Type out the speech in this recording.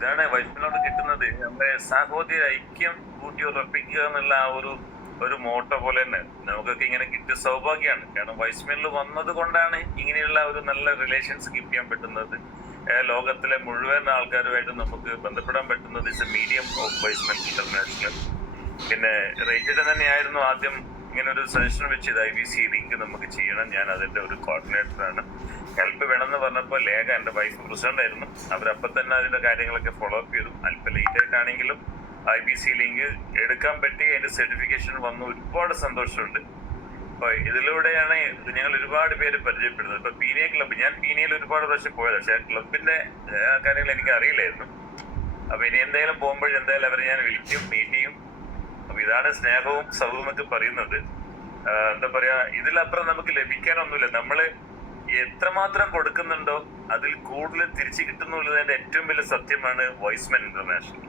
ഇതാണ് വൈഫിനോട് കിട്ടുന്നത്. നമ്മുടെ സഹോദര ഐക്യം കൂട്ടി ഉറപ്പിക്കുക എന്നുള്ള ആ ഒരു ഒരു മോട്ടോ പോലെ തന്നെ നമുക്കൊക്കെ ഇങ്ങനെ കിട്ടിയ സൗഭാഗ്യമാണ്. കാരണം വൈസ് മെനിൽ വന്നത് കൊണ്ടാണ് ഇങ്ങനെയുള്ള ഒരു നല്ല റിലേഷൻസ് കീപ്പ് ചെയ്യാൻ പറ്റുന്നത്. ലോകത്തിലെ മുഴുവൻ ആൾക്കാരുമായിട്ട് നമുക്ക് ബന്ധപ്പെടാൻ പറ്റുന്നത് is a medium of Y's Men International. പിന്നെ റേറ്റഡ് തന്നെയായിരുന്നു ആദ്യം ഇങ്ങനെ ഒരു സജഷൻ വെച്ചത്. IBC ലിങ്ക് നമുക്ക് ചെയ്യണം. ഞാൻ അതിന്റെ ഒരു കോർഡിനേറ്ററാണ്. ഹെൽപ്പ് വേണമെന്ന് പറഞ്ഞപ്പോൾ ലേഖ എൻ്റെ വൈഫ് പ്രസിഡന്റ് ആയിരുന്നു. അവരപ്പം തന്നെ അതിന്റെ കാര്യങ്ങളൊക്കെ ഫോളോ അപ്പ് ചെയ്തു. അല്പം ലേറ്റ് ആയിട്ടാണെങ്കിലും IBC ലിങ്ക് എടുക്കാൻ പറ്റി. അതിന്റെ സർട്ടിഫിക്കേഷൻ വന്നു. ഒരുപാട് സന്തോഷമുണ്ട്. അപ്പൊ ഇതിലൂടെയാണ് ഞങ്ങൾ ഒരുപാട് പേര് പരിചയപ്പെടുന്നത്. ഇപ്പൊ പീനിയ ക്ലബ്ബ്, ഞാൻ പീനിയയിൽ ഒരുപാട് പ്രാവശ്യം പോയത്, പക്ഷെ ക്ലബിന്റെ കാര്യങ്ങൾ എനിക്ക് അറിയില്ലായിരുന്നു. അപ്പൊ ഇനി എന്തായാലും പോകുമ്പോഴെന്തായാലും അവരെ ഞാൻ വിളിക്കും, മീറ്റ് ചെയ്യും. അപ്പൊ ഇതാണ് സ്നേഹവും സൗഹൃദവും എന്നൊക്കെ പറയുന്നത്. എന്താ പറയാ, ഇതിലപ്പുറം നമുക്ക് ലഭിക്കാനൊന്നുമില്ല. നമ്മള് എത്രമാത്രം കൊടുക്കുന്നുണ്ടോ അതിൽ കൂടുതൽ തിരിച്ചു കിട്ടുന്നുള്ളതിന്റെ ഏറ്റവും വലിയ സത്യമാണ് വോയിസ് മെൻ ഇന്റർനാഷണൽ.